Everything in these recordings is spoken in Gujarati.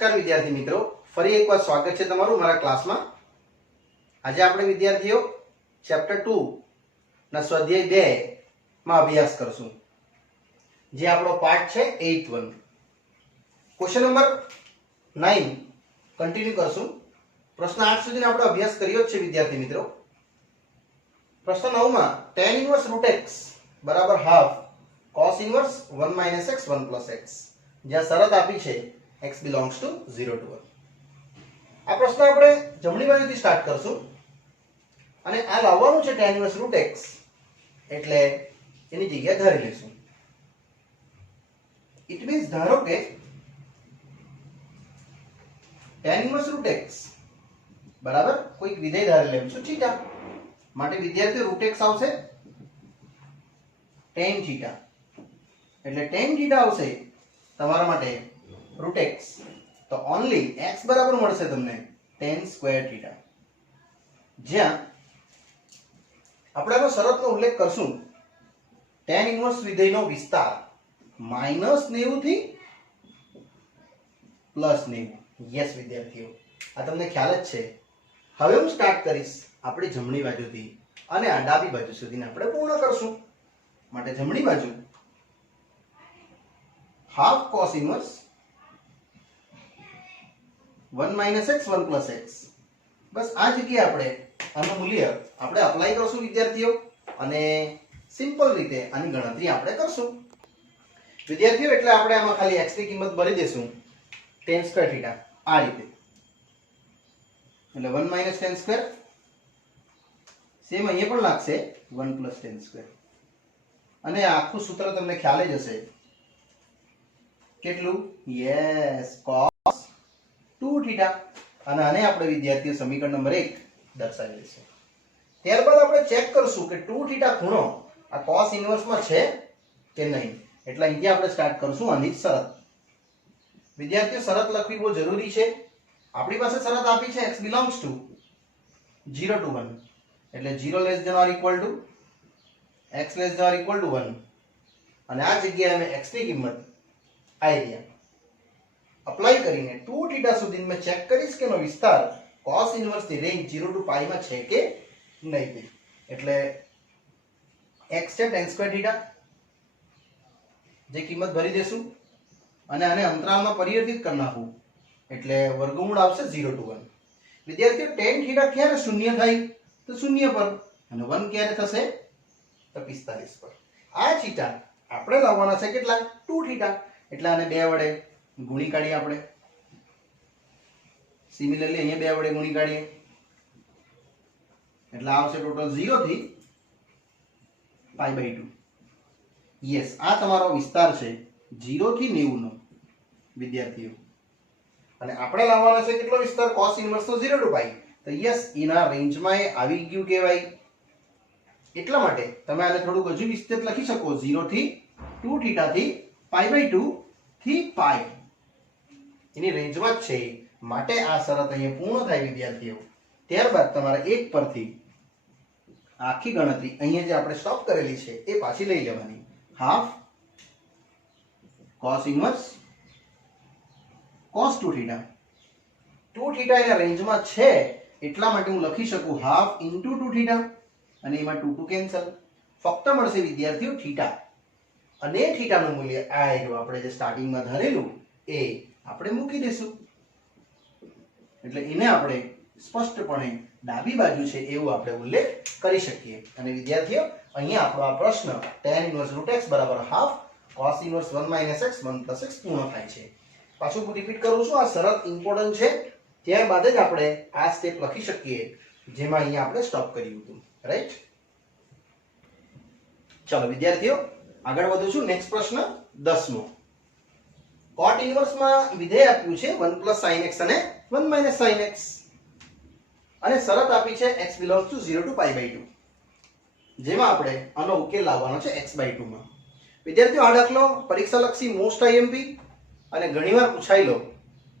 નમસ્કાર વિદ્યાર્થી મિત્રો, ફરી એકવાર સ્વાગત છે તમારું મારા ક્લાસમાં। આજે આપણે વિદ્યાર્થીઓ ચેપ્ટર 2 ના સ્વાધ્યાય 2 માં અભ્યાસ કરશું, જે આપણો પાઠ છે 8th 1। ક્વેશ્ચન નંબર 9 કન્ટિન્યુ કરશું। પ્રશ્ન 8 સુધીનો આપણે અભ્યાસ કર્યો જ છે વિદ્યાર્થી મિત્રો। પ્રશ્ન 9 માં tan ઇન્વર્સ √x બરાબર half cos inverse 1 - x 1 + x, જ્યાં શરત આપી છે x belongs to 0 to 1। આ પ્રશ્ન આપણે જમણી બાજુથી સ્ટાર્ટ કરશું અને આ લાવવાનું છે tan ઇન્વર્સ √x, એટલે એની જગ્યા ધારી લેશું। ઇટ મીન્સ ધારો કે tan ઇન્વર્સ √x બરાબર કોઈક વિધેય ધારી લેશું θ, માટે વિદ્યાર્થી √x આવશે tan θ, એટલે tan θ આવશે તમારા માટે √x, તો ઓન્લી x બરાબર મળશે તમને tan સ્ક્વેર θ, જ્યાં આપણે આનો શરતનો ઉલ્લેખ કરશું। tan ઇન્વર્સ વિધેયનો વિસ્તાર -90 થી +90। યસ વિદ્યાર્થીઓ, આ તમને ખ્યાલ જ છે। હવે હું સ્ટાર્ટ કરીશ આપણી જમણી બાજુથી અને આ ડાબી બાજુ સુધીને આપણે પૂર્ણ કરશું। માટે જમણી બાજુ half cos inverse 1 - x 1 + x, બસ આ જગ્યાએ આપણે આનું મૂલ્ય આપણે અપ્લાય કરશું વિદ્યાર્થીઓ, અને સિમ્પલ રીતે આની ગણતરી આપણે કરશું વિદ્યાર્થીઓ। એટલે આપણે આમાં ખાલી x ની કિંમત ભરી દેશું tan સ્ક્વેર θ આ રીતે, એટલે 1 - tan સ્ક્વેર, સેમ અહીંયા પણ લાગશે 1 + tan સ્ક્વેર, અને આખું સૂત્ર તમને ખ્યાલ જ હશે કેટલું? યસ, cos 2θ, અને આને આપણે વિદ્યાર્થીઓ સમીકરણ નંબર 1 દર્શાવી દઈશું। ત્યારબાદ આપણે ચેક કરશું કે 2θ ખૂણો આ cos ઇન્વર્સ માં છે કે નહીં, એટલે અહીંથી આપણે સ્ટાર્ટ કરશું આની શરત। વિદ્યાર્થીઓ શરત લખવી બહુ જરૂરી છે। આપણી પાસે શરત આપી છે x belongs to 0 to 1, એટલે 0 less than or equal to x less than or equal to 1, અને આ જગ્યાએ અમે x ની કિંમત આઈડિયા અપ્લાય કરીને 2θ સુધી મેં ચેક કરીશ કે એનો વિસ્તાર cos ઇન્વર્સ ની રેન્જ 0 to π માં છે કે નહીં, એટલે x છે tan સ્ક્વેર θ, જે કિંમત ભરી દેશું અને આને અંતરાલમાં પરિવર્તિત કરી નાખું, એટલે વર્ગમૂળ આવશે 0 to 1। વિદ્યાર્થીઓ tan θ ક્યારે શૂન્ય થાય? તો શૂન્ય પર, અને 1 ક્યારે થશે? તો 45 પર। આ θ આપણે લાવવાના છે કેટલા? 2θ, એટલે આને 2 વડે ગુણી કાઢીએ આપણે। સિમિલરલી અહીંયા 2 વડે ગુણી કાઢીએ, એટલે આવશે ટોટલ 0 થી π/2। યસ, આ તમારો વિસ્તાર છે 0 થી 90 નો વિદ્યાર્થીઓ, અને આપણે લાવવાનો છે કેટલો વિસ્તાર? cos ઇન્વર્સ નો 0 to π, તો યસ એના રેન્જમાં એ આવી ગયું કહેવાય। એટલા માટે તમે આને થોડુંક હજુ વિસ્તૃત લખી શકો, 0 થી 2θ થી π/2 થી π એની રેન્જમાં જ છે, માટે આ શરત અહીંયા પૂર્ણ થાય વિદ્યાર્થીઓ। ત્યારબાદ તમારે 1 પરથી આખી ગણતરી અહીંયા જે આપણે સ્ટોપ કરેલી છે એ પાછી લઈ લેવાની। હાફ cos ઇન્વર્સ cos 2θ, 2θ એના રેન્જમાં છે એટલા માટે હું લખી શકું હાફ * 2θ, અને એમાં 2 2 કેન્સલ, ફક્ત મળશે વિદ્યાર્થીઓ θ, અને θ નું મૂલ્ય આ આવ્યું આપણે જે સ્ટાર્ટિંગમાં ધારેલું એ આપણે મૂકી દેશું, એટલે એને આપણે સ્પષ્ટપણે ડાબી બાજુ છે એવું આપણે ઉલ્લેખ કરી શકીએ। અને વિદ્યાર્થીઓ અહીંયા આપણો આ પ્રશ્ન tan ઇન્વર્સ √x બરાબર half cos inverse 1 - x 1 + x પૂર્ણ થાય છે। પાછું હું રિપીટ કરું છું, આ શરત ઇમ્પોર્ટન્ટ છે, ત્યારબાદ જ આપણે આ સ્ટેપ લખી શકીએ જેમાં અહીંયા આપણે સ્ટોપ કર્યું હતું, રાઈટ? ચલો વિદ્યાર્થીઓ આગળ વધું છું। નેક્સ્ટ પ્રશ્ન 10મો। cot ઇન્વર્સ માં વિધેય આપ્યું છે 1 + sin x અને 1 - sin x, અને શરત આપી છે x belongs to 0 to π/2, જેમાં આપણે આનો ઉકેલ લાવવાનો છે x/2 માં। વિદ્યાર્થીઓ આ દાખલો પરીક્ષાલક્ષી મોસ્ટ આઈએમપી અને ઘણીવાર પૂછાયેલો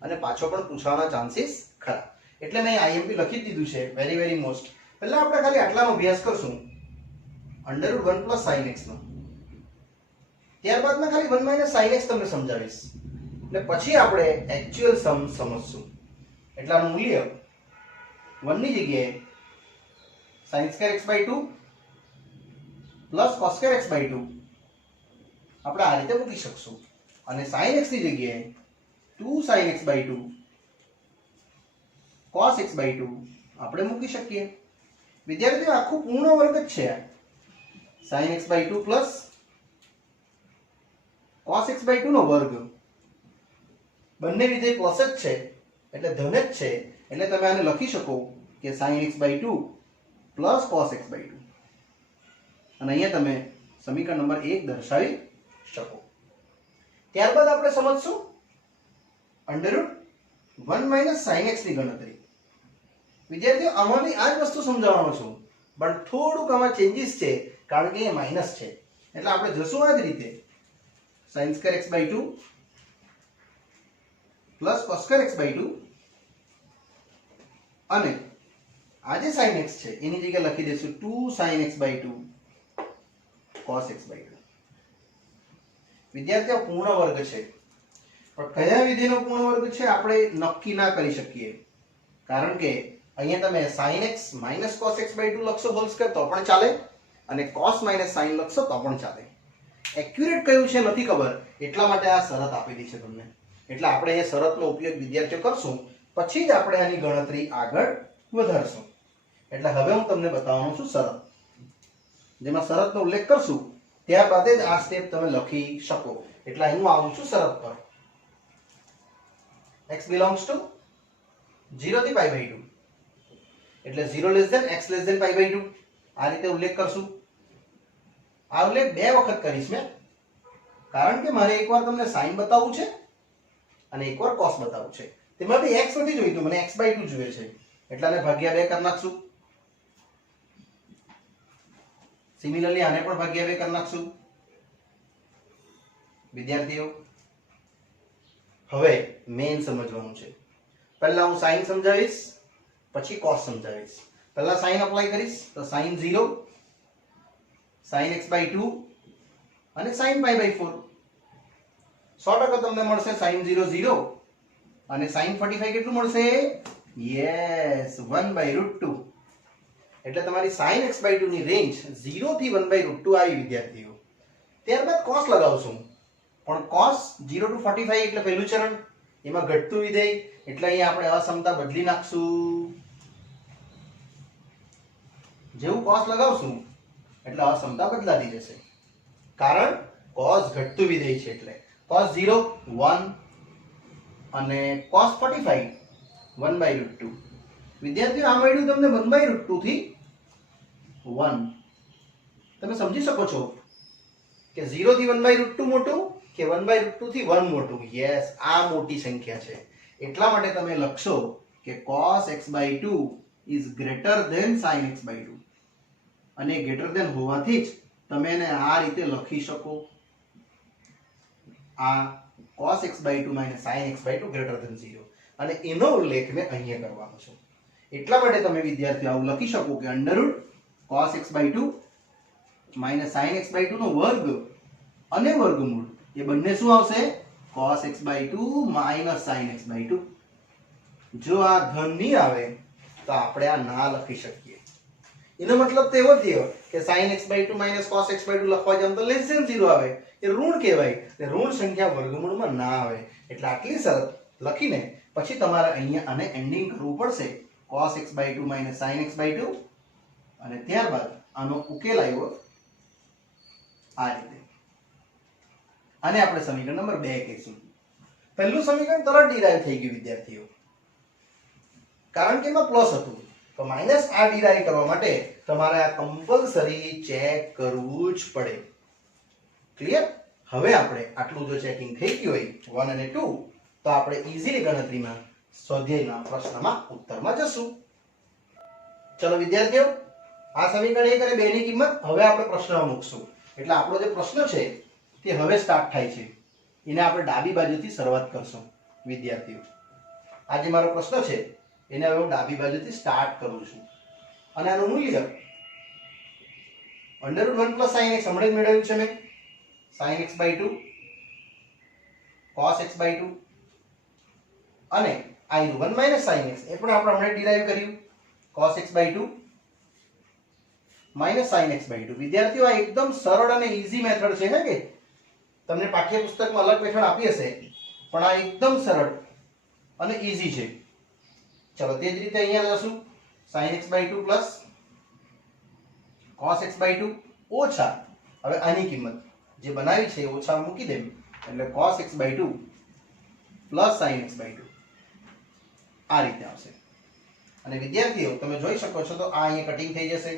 અને પાછો પણ પૂછવાના ચાન્સીસ ખરા, એટલે મેં આઈએમપી લખી દીધું છે વેરી વેરી મોસ્ટ। પહેલા આપણે ખાલી આટલાનો અભ્યાસ કરશું √1 + sin x નો, ત્યારબાદ મેં ખાલી 1 - sin x તમને સમજાવીશ। એટલે પછી આપણે એક્ચ્યુઅલ સમ સમજશું. એટલે આનું મૂલ્ય 1 ની જગ્યાએ sin² x/2 plus cos² x/2 આપણે આ રીતે મૂકી શકશું. અને sin x ની જગ્યાએ 2 sin x/2 cos x/2 આપણે મૂકી શકીએ. વિદ્યાર્થીઓ આખું પૂર્ણ વર્ગ જ છે. sin x/2 plus cos x/2 નો વર્ગ. બંને વિધેય પ્લસ જ છે એટલે ધન જ છે, એટલે તમે આને લખી શકો કે sin x/2 plus cos x/2. અને અહીંયા તમે સમીકરણ નંબર 1 દર્શાવી શકો. ત્યારબાદ આપણે સમજશું √1 - sin x ની ગણતરી. વિદ્યાર્થીઓ આમાંથી આ જ વસ્તુ સમજાવવાનો છું, પણ થોડુંક આમાં ચેન્જીસ છે કારણ કે એ માઈનસ છે. એટલે આપણે જશું આ જ રીતે sin² x/2 plus cos² x/2 અને આ જે sin x છે એની જગ્યાએ લખી દઈશું 2 sin x/2 cos x/2. વિદ્યાર્થીઓ પૂર્ણ વર્ગ છે, પણ કયા વિધેયનો પૂર્ણ વર્ગ છે આપણે નક્કી ના કરી શકીએ, કારણ કે અહીંયા તમે sin x minus cos x/2 લખશો હોલ સ્ક્વેર તો પણ ચાલે અને cos minus sin લખશો તો પણ ચાલે. એક્યુરેટ કયું છે નથી ખબર, એટલા માટે આ શરત આપેલી છે તમને. એટલે આપણે એ શરતનો ઉપયોગ વિદ્યાર્થીઓ કરશું, પછી જ આપણે આની ગણતરી આગળ વધારશું. એટલે હવે હું તમને બતાવવાનો છું શરત, જેમાં શરતનો ઉલ્લેખ કરશું ત્યારબાદ જ આ સ્ટેપ તમે લખી શકો. એટલે અહીં હું આવું છું શરત પર. x belongs to 0 થી π/2 એટલે 0 less than x less than π/2 આ રીતે ઉલ્લેખ કરશું. આ ઉલ્લેખ બે વખત કરીશ મેં, કારણ કે મારે એકવાર તમને sin બતાવવું છે અને એકવાર cos બતાવવું છે. તેમાંથી x નથી જોઈતું, મને x/2 જોઈએ છે, એટલે આને ભાગ્યા 2 કરી નાખશું. સિમિલરલી આને પણ ભાગ્યા 2 કરી નાખશું. વિદ્યાર્થીઓ હવે મેઈન સમજવાનું છે. પહેલા હું sin સમજાવીશ, પછી cos સમજાવીશ. પહેલા sin અપ્લાય કરીશ તો sin 0 sin x/2 અને sin π/4. 100% તમને મળશે sin 0 0 અને sin 45 કેટલું મળશે? યસ 1/√2. એટલે તમારી sin x/2 ની રેન્જ 0 થી 1/√2 આવી વિદ્યાર્થીઓ. ત્યારબાદ cos લગાવશું, પણ cos 0 to 45 એટલે પહેલું ચરણ, એમાં ઘટતું વિધેય એટલે અહીંયા આપણે અસમતા બદલી નાખશું. જેવું cos લગાવશું એટલે અસમતા બદલાતી જશે, કારણ cos ઘટતું વિધેય છે. એટલે cos 0 1 અને cos 45 1/√2. વિદ્યાર્થીઓ આ મળ્યું તમને 1/√2 થી 1. તમે સમજી શકો છો કે 0 થી 1/√2 મોટું કે 1/√2 થી 1 મોટું. યસ, આ મોટી સંખ્યા છે, એટલા માટે તમે લખશો કે cos x/2 is greater than sin x/2. અને ગ્રેટર ધેન હોવાથી જ તમે એને આ રીતે લખી શકો. આ cos x/2 - sin x/2 greater than 0, અને એનો ઉલ્લેખ મેં અહીંયા કરવાનો છે. એટલા માટે તમે વિદ્યાર્થીઓ આવું લખી શકો કે √cos x/2 - sin x/2 નો વર્ગ અને વર્ગમૂળ એ બંને શું આવશે? cos x/2 - sin x/2. જો આ ધન નહીં આવે તો આપણે આ ના લખી શકીએ. એનો મતલબ તો એવો થયો કે sin x/2 - cos x/2 લખવા જાવ તો લેસ ધેન 0 આવે, એ ઋણ કહેવાય. એ ઋણ સંખ્યા વર્ગમૂળમાં ના આવે. એટલે આટલી શરત લખીને પછી તમારે અહીંયા આને એન્ડિંગ કરવું પડશે cos x/2 - sin x/2, અને ત્યારબાદ આનો ઉકેલ આવ્યો આ રીતે. આને આપણે સમીકરણ નંબર 2 કહીશું. પહેલું સમીકરણ તરત ડિરાઈવ થઈ ગયું વિદ્યાર્થીઓ, કારણ કે એમાં પ્લસ હતું. તો માઈનસ આ ડિરાઈવ કરવા માટે તમારે આ કમ્પલસરી ચેક કરવું જ પડે. ક્લિયર? હવે આપણે આટલું જો ચેકિંગ થઈ ગયું હોય 1 અને 2, તો આપણે ઈઝીલી ગણતરીમાં સ્વાધ્યાયના પ્રશ્નમાં ઉત્તરમાં જશું. ચલો વિદ્યાર્થીઓ, આ સમીકરણ 1 અને 2 ની કિંમત હવે આપણે પ્રશ્નમાં મૂકશું. એટલે આપણો જે પ્રશ્ન છે તે હવે સ્ટાર્ટ થાય છે. એને આપણે ડાબી બાજુથી શરૂઆત કરશું વિદ્યાર્થીઓ. આ જે મારો પ્રશ્ન છે એને હવે હું ડાબી બાજુથી સ્ટાર્ટ કરું છું. અને આનું મૂલ્ય √1 + sin x હમણાં જ મેળવ્યું છે મેં. sin x/2 cos x by 2 અને આ 1 minus sin x એ પણ આપણે હમણાં ડિરાઈવ કર્યું cos x by 2 minus sin x by 2. વિદ્યાર્થીઓ આ એકદમ સરળ અને ઈઝી મેથડ છે હે કે તમને પાઠ્યપુસ્તકમાં અલગ મેથડ આપી હશે પણ આ એકદમ સરળ અને ઈઝી છે. ચલો તે જ રીતે અહીંયા લખશું sin x by 2 plus cos x by 2 ઓછા હવે આની કિંમત જે બનાવી છે ઓછા મૂકી દેમ એટલે cos x by 2 plus sin x by 2 આ રીતે આવશે. અને વિદ્યાર્થીઓ તમે જોઈ શકો છો તો આ અહીંયા કટિંગ થઈ જશે,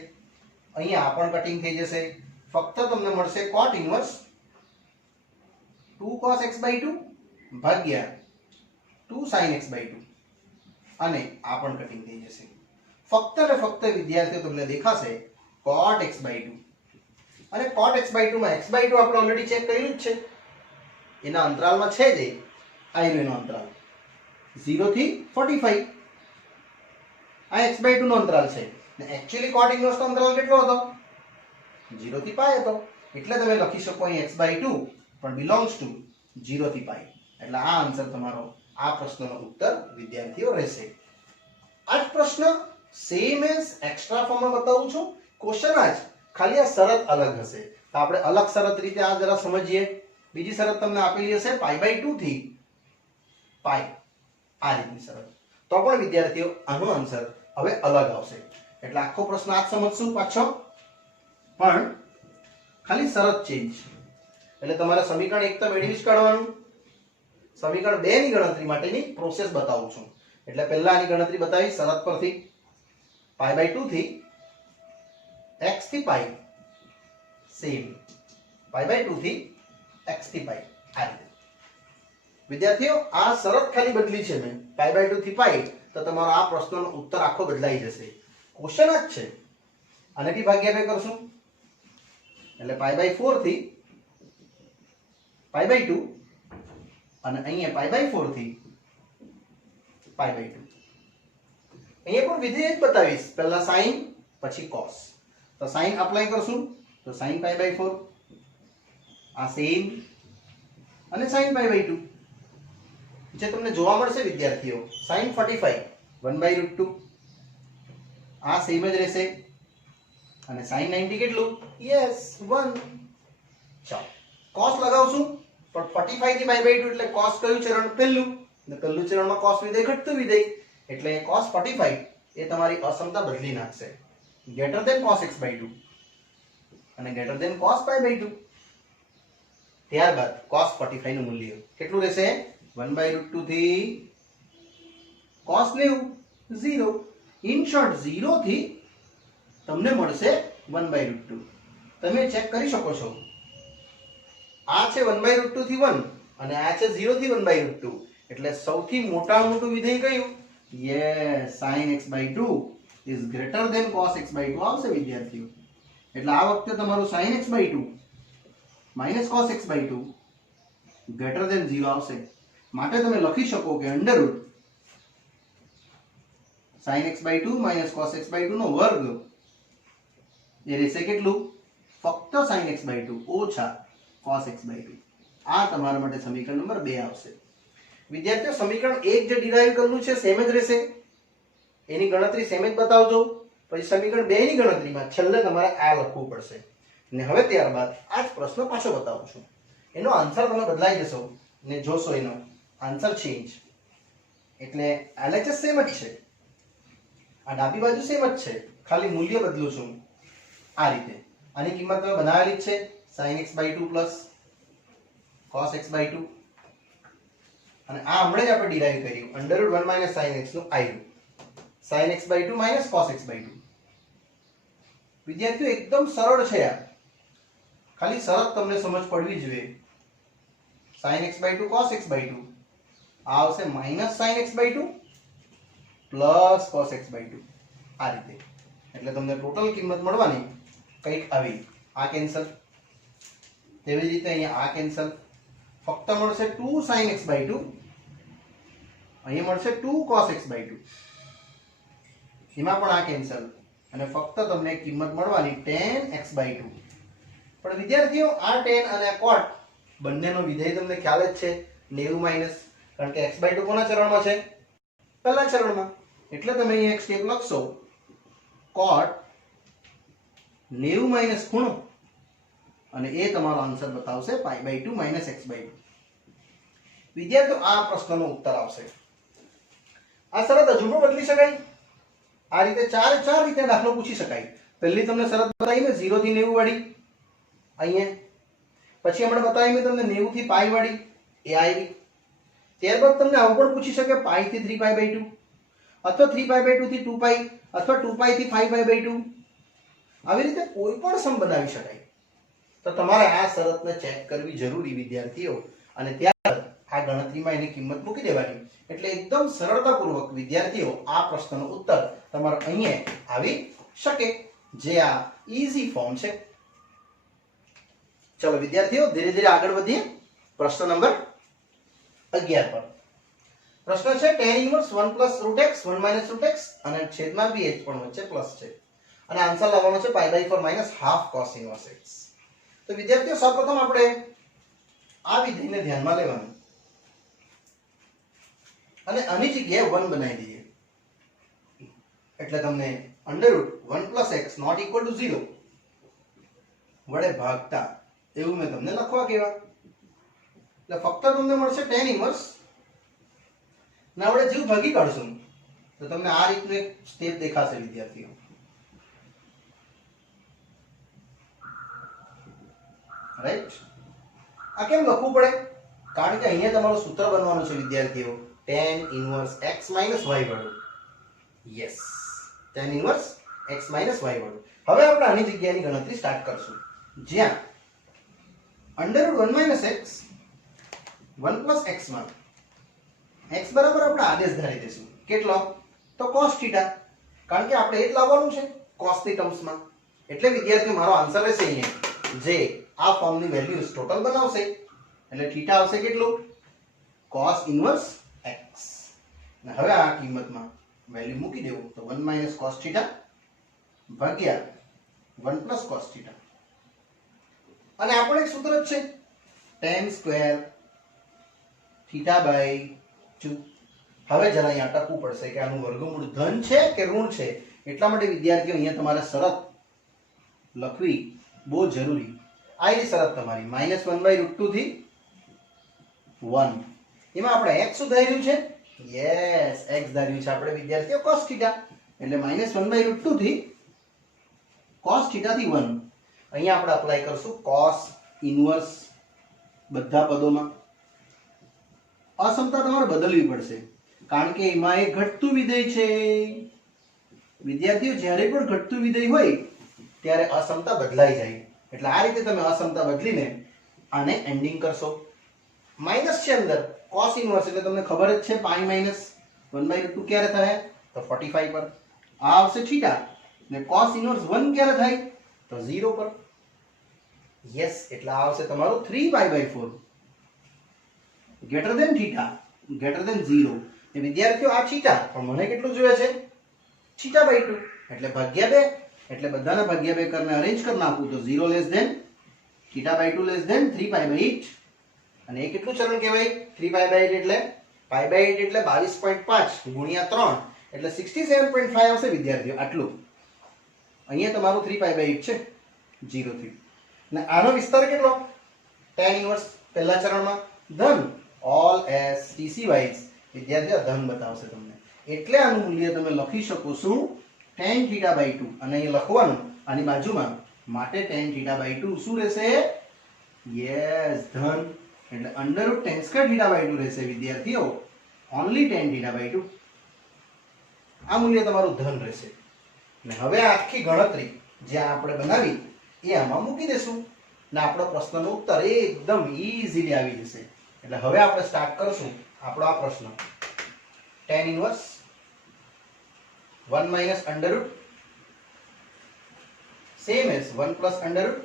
અહીંયા આ પણ કટિંગ થઈ જશે, ફક્ત તમને મળશે cot inverse 2 cos x by 2 ભાગ્યા 2 sin x by 2 અને આ પણ કટિંગ થઈ જશે. ફક્ત ને ફક્ત વિદ્યાર્થીઓ તમને દેખાશે cot x by 2 અને cot x by 2 માં x by 2 આપણે ઓલરેડી ચેક કર્યું જ છે, એના અંતરાલમાં છે જ આ એનો અંતરાલ 0 થી 45 આ x by 2 નો અંતરાલ છે ને એક્ચ્યુઅલી cot ઇન્વર્સ નો અંતરાલ કેટલો હતો 0 થી π હતો એટલે તમે લખી શકો અહીં x by 2 પણ belongs to 0 થી π એટલે આ આન્સર તમારો આ પ્રશ્નનો ઉત્તર વિદ્યાર્થીઓ રહેશે. આ જ પ્રશ્ન સેમ એઝ એક્સ્ટ્રા ફોર્મમાં બતાવું છું, ક્વેશ્ચન આ જ ખાલી આ શરત અલગ હશે તો આપણે અલગ શરત રીતે આ જરા સમજીએ. બીજી શરત તમને આપેલી હશે π by 2 થી π આ રીતની શરત, તો પણ વિદ્યાર્થીઓ આનો આન્સર હવે અલગ આવશે એટલે આખો પ્રશ્ન આજ સમજશું પાછો પણ ખાલી શરત ચેન્જ એટલે તમારે સમીકરણ 1 તો મેળવી જ કાઢવાનું. સમીકરણ 2 ની ગણતરી માટેની પ્રોસેસ બતાવું છું એટલે પહેલા આની ગણતરી બતાવી શરત પરથી π by 2 થી x થી π સેમ π by 2 થી x થી π આ રીતે. વિદ્યાર્થીઓ આ શરત ખાલી બદલી છે મેં π by 2 થી π તો તમારો આ પ્રશ્નનો ઉત્તર આખો બદલાઈ જશે. ક્વેશ્ચન જ છે આને બી ભાગ્યા 2 કરશું એટલે π by 4 થી π by 2 અને અહીંયા π by 4 થી π by 2. અહીંયા પણ વિધેય જ બતાવીશ, પહેલા sin પછી cos. તો sin એપ્લાય કરશું તો sin π by 4 આ સેમ અને sin π by 2 જે તમને જોવા મળશે વિદ્યાર્થીઓ sin 45 1 by √2 આ સેમ જ રહેશે અને sin 90 કેટલું યસ 1. ચાલો cos લગાવશું પણ 45 થી π by 2 એટલે cos કયું ચરણ પહેલું ને પહેલું ચરણમાં cos વિધેય ઘટતું વિધેય એટલે cos 45 એ તમારી અસમતા બદલી નાખશે greater than cos x by 2 અને greater than cos π by 2. ત્યારબાદ cos 45 નું મૂલ્ય કેટલું રહેશે 1 by √2 થી cos 90 0. ઇન શોર્ટ 0 થી તમને મળશે 1 by √2. તમે ચેક કરી શકો છો આ છે 1 by √2 થી 1 અને આ છે 0 થી 1 by √2 એટલે સૌથી મોટામાં મોટું વિધેય કયું yes sin x by 2 is greater than cos x by 2 આવશે વિદ્યાર્થીઓ. એટલે આ વખતે તમારું sin x by 2 minus cos x by 2 greater than 0 આવશે. માટે તમે લખી શકો કે under route sin x by 2 minus cos x by 2 નો વર્ગ એ રહેશે કેટલું ફક્ત sin x by 2 ઓછા cos x by 2. આ તમારા માટે સમીકરણ નંબર 2 આવશે. વિદ્યાર્થીઓ સમીકરણ 1 જે ડિરાઈવ કરવું છે સેમ જ રહેશે, એની ગણતરી સેમ જ બતાવજો. પછી સમીકરણ 2 ની ગણતરીમાં છેલ્લે તમારે આ લખવું પડશે ને હવે ત્યારબાદ આ જ પ્રશ્ન પાછો બતાવું છું, એનો આન્સર તમે બદલાઈ જશો ને જોશો એનો આન્સર ચેન્જ એટલે LHS સેમ જ છે, આ ડાબી બાજુ સેમ જ છે, ખાલી મૂલ્ય બદલું છું આ રીતે. આની કિંમત તમે બનાવેલી જ છે sin x by 2 plus cos x by 2 અને આ હમણાં જ આપણે ડિરાઈવ કર્યું under route 1 minus sin x નું i sin x by 2 minus cos x by 2. વિદ્યાર્થીઓ એકદમ સરળ છે આ, ખાલી શરત તમને સમજ પડવી જોઈએ. sin x by 2 cos x by 2 આ આવશે minus sin x by 2 plus cos x by 2 આ રીતે. એટલે તમને ટોટલ કિંમત મળવાની કંઈક આવી. આ કેન્સલ, તેવી જ રીતે અહીંયા આ કેન્સલ, ફક્ત મળશે 2 sin x by 2, અહીંયા મળશે 2 cos x by 2, એમાં પણ આ કેન્સલ અને ફક્ત તમને કિંમત મળવાની tan x by 2. પણ વિદ્યાર્થીઓ આ tan અને આ cot બંનેનો વિધેય તમને ખ્યાલ જ છે 90 માઇનસ, કારણ કે x/2 કોના ચરણમાં છે? પહેલા ચરણમાં. એટલે તમે અહીંયા એક સ્ટેપ લખશો cot 90 માઇનસ ખૂણો અને એ તમારો આન્સર બતાવશે π/2 માઇનસ x/2. વિદ્યાર્થીઓ આ પ્રશ્નનો ઉત્તર આવશે. આ શરત હજુ પણ બદલી શકાય. આ રીતે ચાર રીતે દાખલો પૂછી શકાય. પહેલી તમને શરત બતાવી મેં 0 થી 90 વાળી અહીંયા. પછી હમણાં બતાવી મેં તમને 90 થી π વાળી એ આવી. ત્યારબાદ તમને આવું પણ પૂછી શકે π થી 3π/2 અથવા 3π/2 થી 2π અથવા 2π થી 5π/2. આવી રીતે કોઈ પણ સમ બનાવી શકાય. તો તમારે આ શરતને ચેક કરવી જરૂરી વિદ્યાર્થીઓ, અને ત્યારબાદ આ ગણતરીમાં એની કિંમત મૂકી દેવાની. એટલે એકદમ સરળતાપૂર્વક વિદ્યાર્થીઓ આ પ્રશ્નનો ઉત્તર તમારો અહીંયા આવી શકે, જે આ ઈઝી ફોર્મ છે. ચલો વિદ્યાર્થીઓ ધીરે ધીરે આગળ વધીએ પ્રશ્ન નંબર 11 પર. પ્રશ્ન છે tan inverse 1 plus root x 1 minus root x અને છેદમાં bh પણ વચ્ચે પ્લસ છે, અને આન્સર લાવવાનો છે π/4 minus half cos inverse x. તો વિદ્યાર્થીઓ સૌપ્રથમ આપણે આ વિધેયને ધ્યાનમાં લેવાનું અને આની જગ્યાએ 1 બનાવી દઈએ. એટલે તમને √1 plus x not equal to 0 વડે ભાગતા એવું મેં તમને લખવા કહેવા. એટલે ફક્ત તમને મળશે tan ઇન્વર્સ ના વડે જેવું ભાગી કાઢશું તો તમને આ રીતનું એક સ્ટેપ દેખાશે વિદ્યાર્થીઓ. રાઈટ. આ કેમ લખવું પડે? કારણ કે અહીંયા તમારું સૂત્ર બનવાનું છે વિદ્યાર્થીઓ tan inverse x minus y વાળું. Yes, tan inverse x minus y વાળું. હવે આપણે આની જગ્યાની ગણતરી સ્ટાર્ટ કરશું, જ્યાં √1 minus x 1 plus x માં x બરાબર આપણે આદેશ ધારી દઈશું. કેટલો? તો cos θ, કારણ કે આપણે એ જ લાવવાનું છે cos ની ટર્મ્સમાં. એટલે વિદ્યાર્થીઓ મારો આન્સર રહેશે અહીંયા જે આ ફોર્મની વેલ્યુઝ ટોટલ બનાવશે. એટલે θ આવશે કેટલું? cos inverse x. અને હવે આ કિંમતમાં વેલ્યુ મૂકી દેવું તો 1 minus cos θ ભાગ્યા 1 plus cos θ. અને આપણું એક સૂત્ર જ છે tan સ્ક્વેર θ/2. હવે જરા અહીંયા અટકવું પડશે કે આનું વર્ગમૂળ ધન છે કે ઋણ છે. એટલા માટે વિદ્યાર્થીઓ અહીંયા તમારે શરત લખવી બહુ જરૂરી. આ શરત તમારી -1/√2 થી 1. એમાં આપણે x શું ધાર્યું છે? યસ, x ધાર્યું છે આપણે વિદ્યાર્થીઓ cos θ. એટલે -1/√2 થી cos θ થી 1. અહીંયા આપણે અપ્લાય કરશું cos ઇન્વર્સ બધા પદોમાં. અસમતા તમારે બદલવી પડશે કારણ કે એમાં એક ઘટતું વિધેય છે. વિદ્યાર્થીઓ જ્યારે પણ ઘટતું વિધેય હોય ત્યારે અસમતા બદલાઈ જાય. એટલે આ રીતે તમે અસમતા બદલીને આને એન્ડિંગ કરશો. માઈનસ છે અંદર cos ઇન્વર્સ, એટલે તમને ખબર જ છે π minus 1/√2 ક્યારે થાય? તો 45 પર. આ આવશે θ ને cos ઇન્વર્સ 1 ક્યારે થાય? તો 0 પર. યસ, એટલે આ આવશે તમારું 3π/4 greater than θ greater than 0. એ વિદ્યાર્થીઓ આ θ પણ મને કેટલું જોઈએ છે? θ/2 એટલે ભાગ્યા 2. એટલે બધાના ભાગ્યા 2 કરીને અરેન્જ કરી નાખું તો 0 લેસ ધેન θ/2 લેસ ધેન 3π/8. અને એ કેટલું ચરણ કહેવાય? 3π/8 એટલે π/8 એટલે 22.5 ગુણ્યા 3 એટલે 67.5 આવશે વિદ્યાર્થીઓ. આટલું અહીંયા તમારું 3π/8 છે 0 થી. અને આનો વિસ્તાર કેટલો? tan ઇન્વર્સ પહેલા ચરણમાં ધન all as tc wise વિદ્યાર્થીઓ ધન બતાવશે તમને. એટલે આનું મૂલ્ય તમે લખી શકો છો tan θ/2. અને અહીં લખવાનું આની બાજુમાં માટે tan θ/2 શું રહેશે? યસ, ધન. એટલે √tan² θ/2 રહેશે વિદ્યાર્થીઓ. Only tan θ/2. આ મૂલ્ય તમારું ધન રહેશે. અને હવે આખી ગણતરી જે આપણે બનાવી એ આમાં મૂકી દેશું ને આપણો પ્રશ્નનો ઉત્તર એકદમ ઈઝીલી આવી જશે. એટલે હવે આપણે સ્ટાર્ટ કરશું આપણો આ પ્રશ્ન. tan inverse 1 minus under root same as 1 plus under root.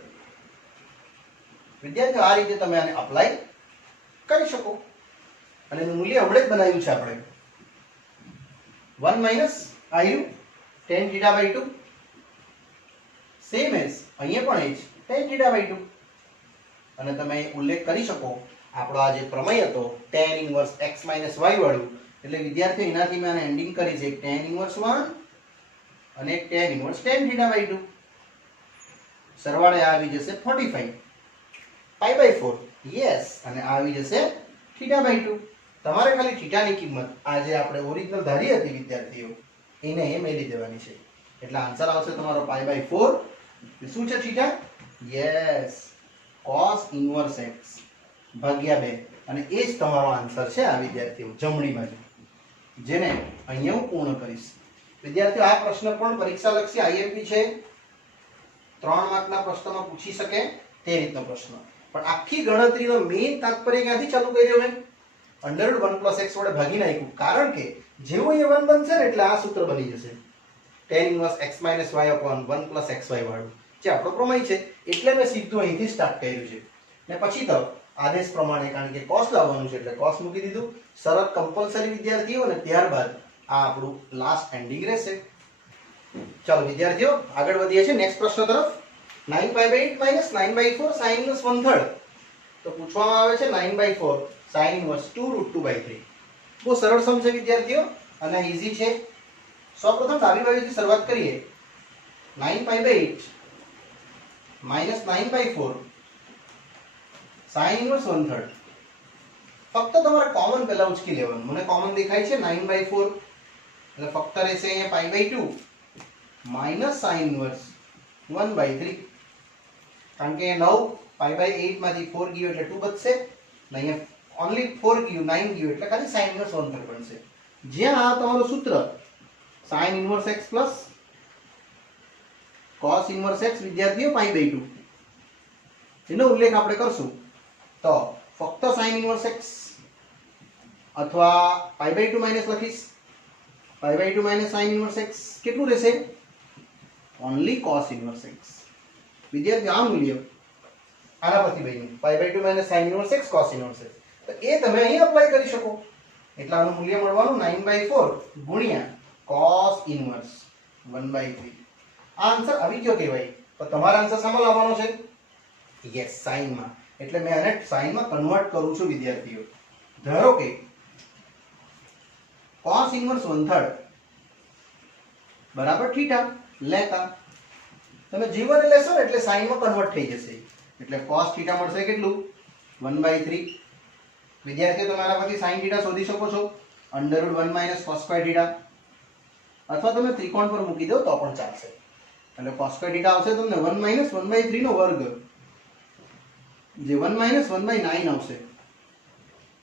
વિદ્યાર્થીઓ આ રીતે તમે આને અપ્લાય કરી શકો. અને એનું મૂલ્ય હમણાં જ બનાવ્યું છે આપણે 1 minus iu tan θ/2 same as અહીંયા પણ એ જ tan θ/2. અને તમે ઉલ્લેખ કરી શકો આપણો આ જે પ્રમેય હતો tan inverse x minus y વાળું, એટલે વિદ્યાર્થીઓ એનાથી મેં આને એન્ડિંગ કરી છે tan ઇન્વર્સ 1 અને એક tan inverse tan theta by 2. સરવાળે આવી જશે 45 પાઈ બાય 4. યસ, અને આવી જશે થીટા બાય 2. તમારે ખાલી થીટાની કિંમત આ જે આપણે ઓરિજિનલ ધારી હતી વિદ્યાર્થીઓ એને એ મેળવી દેવાની છે. એટલે આન્સર આવશે તમારો પાઈ બાય 4. શું છે theta? Yes, cos inverse x ભાગ્યા 2. અને એ જ તમારો આન્સર છે આ વિદ્યાર્થીઓ જમણી બાજુ, જેને અહીંયા હું પૂર્ણ કરીશ. વિદ્યાર્થીઓ આ પ્રશ્ન પણ પરીક્ષા લક્ષી આઈએમપી છે, 3 માર્કના પ્રશ્નમાં પૂછી શકે તે રીતનો પ્રશ્ન. પણ આખી ગણતરીનો મેઇન તાત્પર્ય ક્યાંથી ચાલુ કર્યો મેં? અંડર રૂટ 1 + x વડે ભાગી નાખ્યું. કારણ કે જેવું એ 1 બનશે ને એટલે આ સૂત્ર બની જશે tan inverse x - y / 1 + xy વાળું, જે આપણો પ્રમેય છે. એટલે મેં સીધું અહીંથી સ્ટાર્ટ કર્યું છે. ને પછી તો આદેશ પ્રમાણે, કારણ કે cos લાવવાનું છે એટલે cos મૂકી દીધું. શરત કમ્પલસરી વિદ્યાર્થીઓ, અને ત્યારબાદ આ આપણું લાસ્ટ એન્ડિંગ રહેશે. ચાલો વિદ્યાર્થીઓ આગળ વધીએ છીએ નેક્સ્ટ પ્રશ્ન તરફ. 9/8 - 9/4 sin ઇન્વર્સ 1/3. તો પૂછવામાં આવે છે 9/4 sin ઇન્વર્સ 2√2/3. બહુ સરળ સમ છે વિદ્યાર્થીઓ, અને ઈઝી છે. સૌપ્રથમ ડાબી બાજુથી શરૂઆત કરીએ. 9/8 - 9/4 sin ઇન્વર્સ 1/3. ફક્ત તમારે કોમન પહેલા ઉચકી લેવાનું. મને કોમન દેખાય છે 9/4, એટલે ફક્ત રહેશે અહીંયા π/2 માઈનસ sin ઇન્વર્સ 1/3. કારણ કે 9 π/8 માંથી 4 ગયો એટલે 2 બચશે, અને અહીંયા ઓન્લી 4 ગયું 9 ગયું એટલે ખાલી sin ઇન્વર્સ 1/3 બનશે. જ્યાં આ તમારું સૂત્ર sin inverse x plus cos inverse x વિદ્યાર્થીઓ π/2 એનો ઉલ્લેખ આપણે કરશું તો ફક્ત sin ઇન્વર્સ x અથવા π/2 માઈનસ લખીશ. π/2 માઈનસ sin ઇન્વર્સ x કેટલું રહેશે? Only cos inverse x. વિદ્યાર્થીઓ આ મૂલ્ય આના પરથી બન્યું π/2 minus sin inverse x cos inverse x. તો એ તમે અહીં અપ્લાય કરી શકો. એટલે આનું મૂલ્ય મળવાનું 9/4 ગુણ્યા cos ઇન્વર્સ 1/3. આ આન્સર આવી ગયો કહેવાય. તો તમારો આન્સર શામાં લાવવાનો છે? યસ, sin માં. એટલે મેં આને sin માં કન્વર્ટ કરું છું વિદ્યાર્થીઓ. ધારો કે cos ઇન્વર્સ 1/3 બરાબર થીટા લેતા તમે જીવન લેશો ને એટલે sin માં કન્વર્ટ થઈ જશે. એટલે cos થીટા મળશે કેટલું? 1/3. વિદ્યાર્થીઓ તમે આના પરથી sin થીટા શોધી શકો છો, √1 - cos² થીટા, અથવા તમે ત્રિકોણ પર મૂકી દો તો પણ ચાલશે. એટલે cos² થીટા આવશે તમને 1 - 1/3 નો વર્ગ, જે 1 - 1/9 આવશે.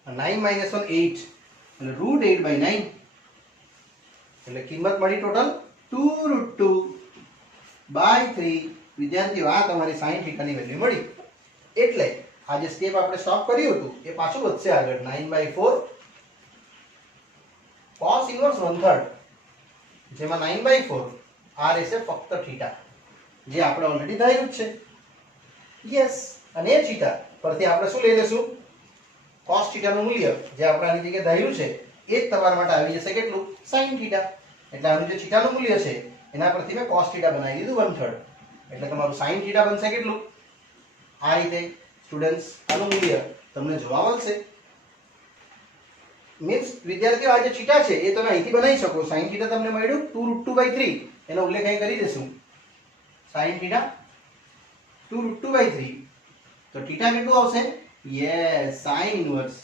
9 - 1 8, એટલે √8/9. એટલે કિંમત મળી ટોટલ 2√2/3. વિદ્યાર્થીઓ આ તમારી sin થીટાની વેલ્યુ મળી. એટલે આ જે સ્ટેપ આપણે સ્ટોપ કર્યું હતું એ પાછું વધશે આગળ. 9/4 cos ઇન્વર્સ 1/3, જેમાં 9/4 આ રહેશે ફક્ત થીટા, જે આપણે ઓલરેડી ધાર્યું જ છે. યસ, અને એ થીટા પરથી આપણે શું લઈ લેશું? cos થીટાનું મૂલ્ય જે આપણે આની જગ્યાએ ધાર્યું છે એ જ તમારા માટે આવી જશે કેટલું? sin theta. એટલે આનું જે થીટાનું મૂલ્ય છે એના પરથી મેં cos થીટા બનાવી દીધું 1/3. એટલે તમારું sin થીટા બનશે કેટલું? આ રીતે સ્ટુડન્ટ્સ આનું મૂલ્ય તમને જોવા મળશે. મીન્સ વિદ્યાર્થીઓ આ જે થીટા છે એ તમે અહીંથી બનાવી શકો. sin થીટા તમને મળ્યું 2√2/3, એનો ઉલ્લેખ અહીં કરી દેશું. sin theta 2√2/3. તો થીટા કેટલું આવશે? Yes, sin inverse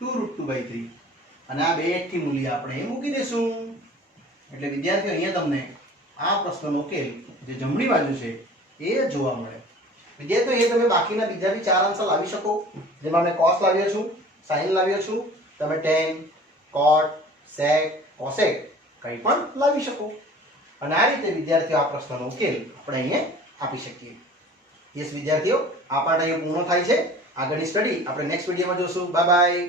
2√2/3. અને આ બે થી મૂલ્ય આપણે અહીં મૂકી દેશું. એટલે વિદ્યાર્થીઓ અહીંયા તમને આ પ્રશ્નનો ઉકેલ જે જમણી બાજુ છે એ જોવા મળે. વિદ્યાર્થીઓ એ તમે બાકીના બીજા બી 4 આન્સર લાવી શકો, જેમાં મેં cos લાવ્યો છું, sin લાવ્યો છું, તમે tan, cot, sec, cosec કંઈ પણ લાવી શકો. અને આ રીતે વિદ્યાર્થીઓ આ પ્રશ્નનો ઉકેલ આપણે અહીંયા આપી શકીએ. યસ વિદ્યાર્થીઓ, આ પાઠ અહીંયા પૂર્ણ થાય છે. આગળની સ્ટડી આપણે નેક્સ્ટ વિડીયોમાં જોશું. Bye bye.